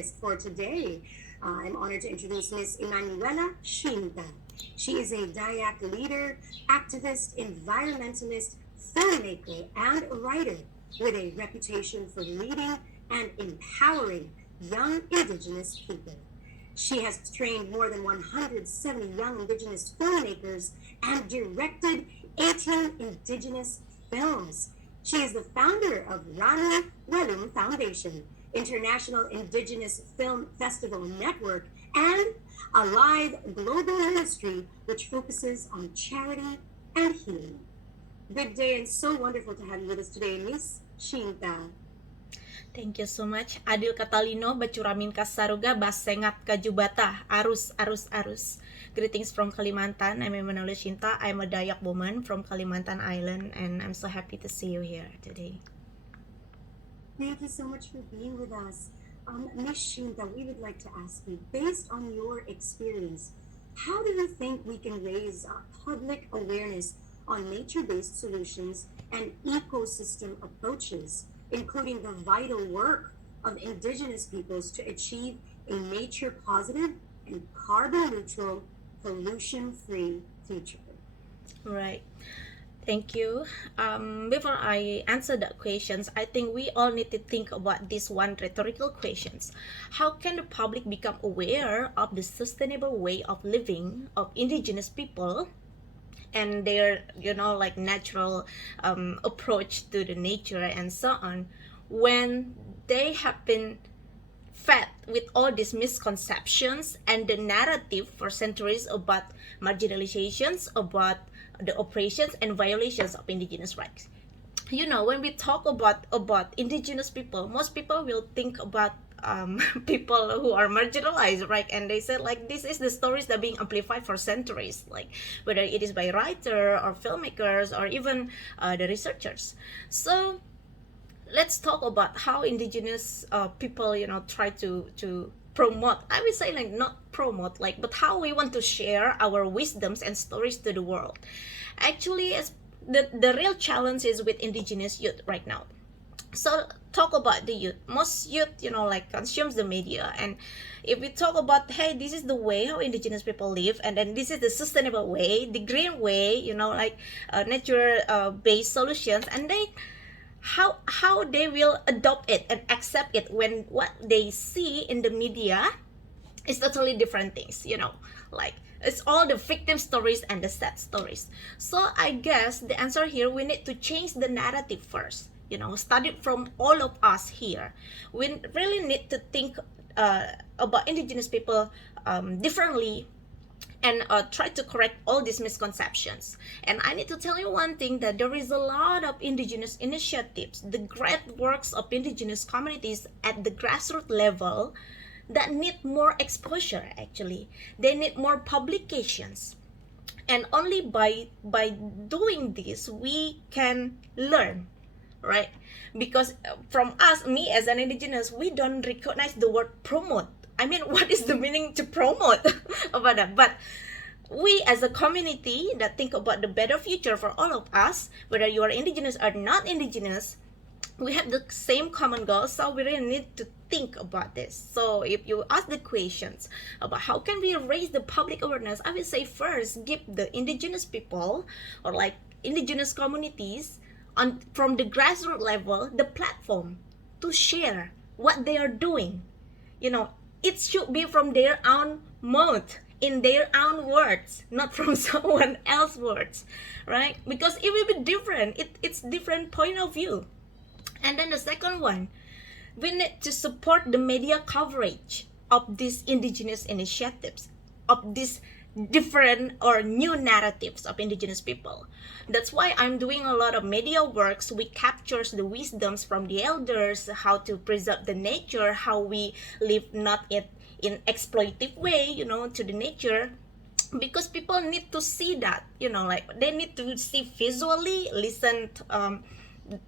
panelist for today. I'm honored to introduce Miss Emanuela Shinta. She is a Dayak leader, activist, environmentalist, filmmaker, and writer with a reputation for leading and empowering young Indigenous people. She has trained more than 170 young Indigenous filmmakers and directed 18 Indigenous films. She is the founder of Rani Wellum Foundation, International Indigenous Film Festival Network, and a live global ministry which focuses on charity and healing. Good day, and so wonderful to have you with us today, Miss Shinta. Thank you so much. Adil Katalino, Bacuramin Kasaruga, Basengat Kajubata, Arus, Arus, Arus. Greetings from Kalimantan. I'm Emanuela Shinta. I'm a Dayak woman from Kalimantan Island, and I'm so happy to see you here today. Thank you so much for being with us. Ms. Shinta, we would like to ask you, based on your experience, how do you think we can raise public awareness on nature-based solutions and ecosystem approaches, including the vital work of Indigenous peoples to achieve a nature-positive and carbon-neutral, pollution-free future? Right. Thank you. Before I answer that questions, I think we all need to think about this one rhetorical questions. How can the public become aware of the sustainable way of living of Indigenous people and their, like natural approach to the nature and so on, when they have been fed with all these misconceptions and the narrative for centuries about marginalizations, about the oppressions and violations of Indigenous rights. When we talk about Indigenous people, most people will think about people who are marginalized, right? And they said, like, this is the stories that are being amplified for centuries, like whether it is by writer or filmmakers or even the researchers. So let's talk about how Indigenous people, try to promote, I would say, like, not promote, like, but how we want to share our wisdoms and stories to the world. Actually, as the real challenge is with Indigenous youth right now. So talk about the youth. Most youth, like, consumes the media, and if we talk about, hey, this is the way how Indigenous people live, and then this is the sustainable way, the green way, like nature based solutions, and they how they will adopt it and accept it when what they see in the media is totally different things, like it's all the victim stories and the sad stories. So I guess the answer here, we need to change the narrative first, study from all of us here. We really need to think about Indigenous people differently, and try to correct all these misconceptions. And I need to tell you one thing, that there is a lot of Indigenous initiatives, the great works of Indigenous communities at the grassroots level that need more exposure. Actually, they need more publications, and only by doing this we can learn, right? Because from us, me as an Indigenous, we don't recognize the word promote. I mean, what is the meaning to promote about that? But we as a community that think about the better future for all of us, whether you are Indigenous or not Indigenous, we have the same common goals. So we really need to think about this. So if you ask the questions about how can we raise the public awareness, I will say first, give the Indigenous people, or like Indigenous communities from the grassroots level, the platform to share what they are doing. It should be from their own mouth, in their own words, not from someone else's words, right? Because it will be different. It's different point of view. And then the second one, we need to support the media coverage of these Indigenous initiatives, of these different or new narratives of Indigenous people. That's why I'm doing a lot of media works. We capture the wisdoms from the elders, how to preserve the nature, how we live not in exploitive way, to the nature, because people need to see that, like they need to see visually, listen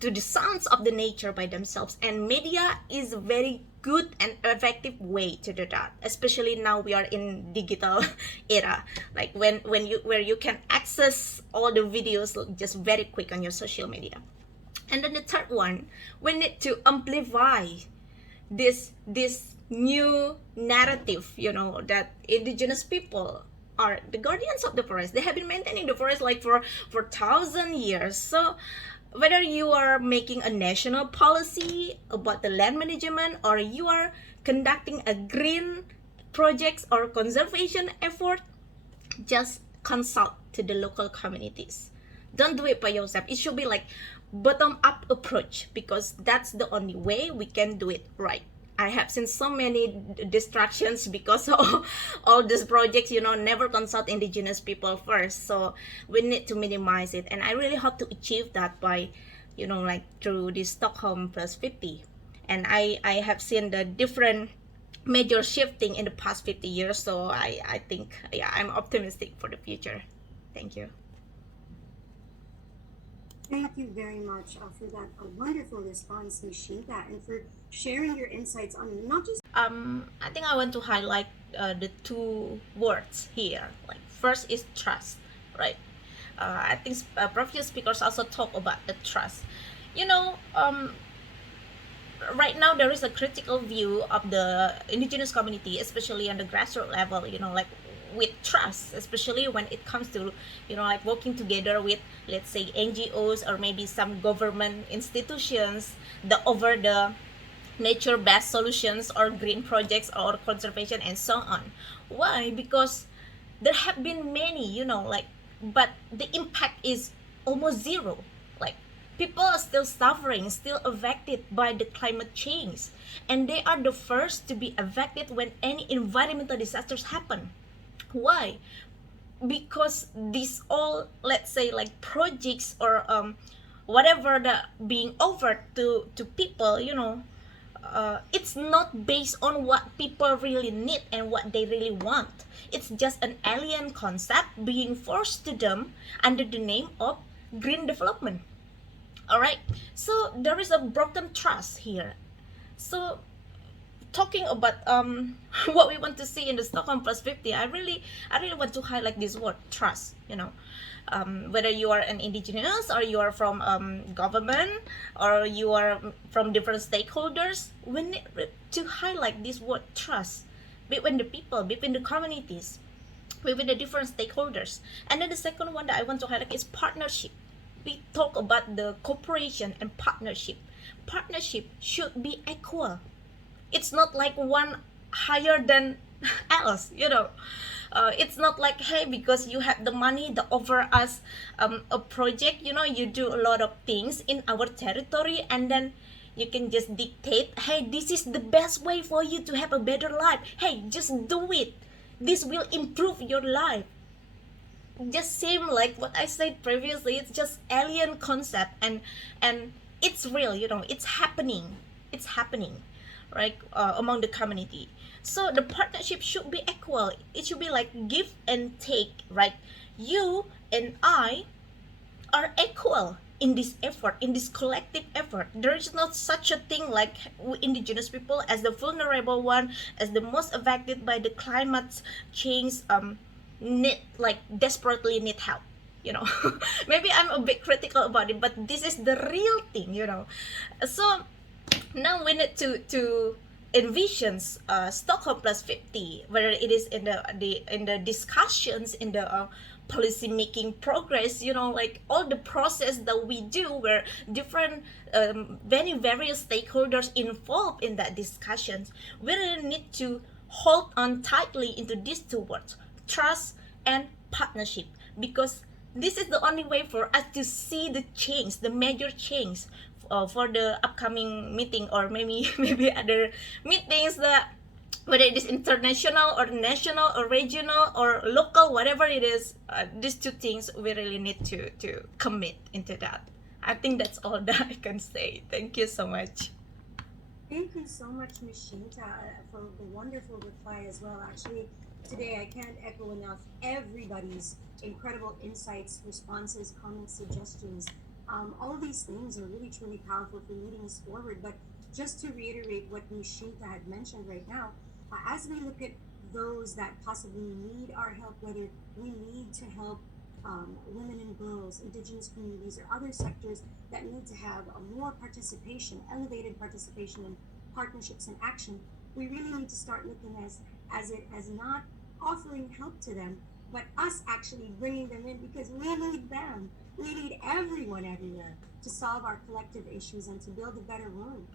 to the sounds of the nature by themselves. And media is a very good and effective way to do that, especially now we are in digital era, like where you can access all the videos just very quick on your social media. And then the third one, we need to amplify this new narrative, that indigenous people are the guardians of the forest. They have been maintaining the forest like for 1,000 years. So whether you are making a national policy about the land management, or you are conducting a green projects or conservation effort, just consult to the local communities. Don't do it by yourself. It should be like bottom up approach, because that's the only way we can do it right. I have seen so many distractions because of all these projects, never consult indigenous people first. So we need to minimize it. And I really hope to achieve that by, like through the Stockholm plus 50. And I have seen the different major shifting in the past 50 years. So I think, yeah, I'm optimistic for the future. Thank you. Thank you very much for that wonderful response, Ms. Shinta, and for sharing your insights on not just I think I want to highlight the two words here. Like, first is trust, right? I think previous speakers also talk about the trust. You know, right now there is a critical view of the indigenous community, especially on the grassroots level, like with trust, especially when it comes to, like working together with, let's say, NGOs or maybe some government institutions, over the nature-based solutions or green projects or conservation and so on. Why? Because there have been many, but the impact is almost zero. Like, people are still suffering, still affected by the climate change, and they are the first to be affected when any environmental disasters happen. Why? Because these all, let's say, like projects or whatever that being offered to people, it's not based on what people really need and what they really want. It's just an alien concept being forced to them under the name of green development. All right, so there is a broken trust here. So talking about what we want to see in the Stockholm plus 50, I really want to highlight this word trust. Whether you are an indigenous or you are from government or you are from different stakeholders, we need to highlight this word trust between the people, between the communities, between the different stakeholders. And then the second one that I want to highlight is partnership. We talk about the cooperation and partnership. Partnership should be equal. It's not like one higher than else. It's not like, hey, because you have the money, the offer us a project, you do a lot of things in our territory, and then you can just dictate, hey, this is the best way for you to have a better life, hey, just do it, this will improve your life. Just same like what I said previously, it's just alien concept, and it's real, it's happening right, among the community. So the partnership should be equal. It should be like give and take, right? You and I are equal in this effort, in this collective effort. There is not such a thing like indigenous people as the vulnerable one, as the most affected by the climate change, need, like, desperately need help. Maybe I'm a bit critical about it, but this is the real thing. So now we need to envisions Stockholm plus 50, whether it is in the discussions, in the policy making progress, like all the process that we do, where different various stakeholders involved in that discussions. We really need to hold on tightly into these two words, trust and partnership, because this is the only way for us to see the change, the major change, for the upcoming meeting, or maybe other meetings, that whether it is international or national or regional or local, whatever it is, these two things we really need to commit into that. I think that's all that I can say. Thank you so much. Thank you so much, Ms. Shinta, for the wonderful reply as well. Actually, today I can't echo enough everybody's incredible insights, responses, comments, suggestions. All of these things are really truly powerful for leading us forward. But just to reiterate what Ms. Shinta had mentioned right now, as we look at those that possibly need our help, whether we need to help women and girls, indigenous communities, or other sectors that need to have more participation, elevated participation in partnerships and action, we really need to start looking as it as not offering help to them, but us actually bringing them in because we need them. We need everyone everywhere to solve our collective issues and to build a better world.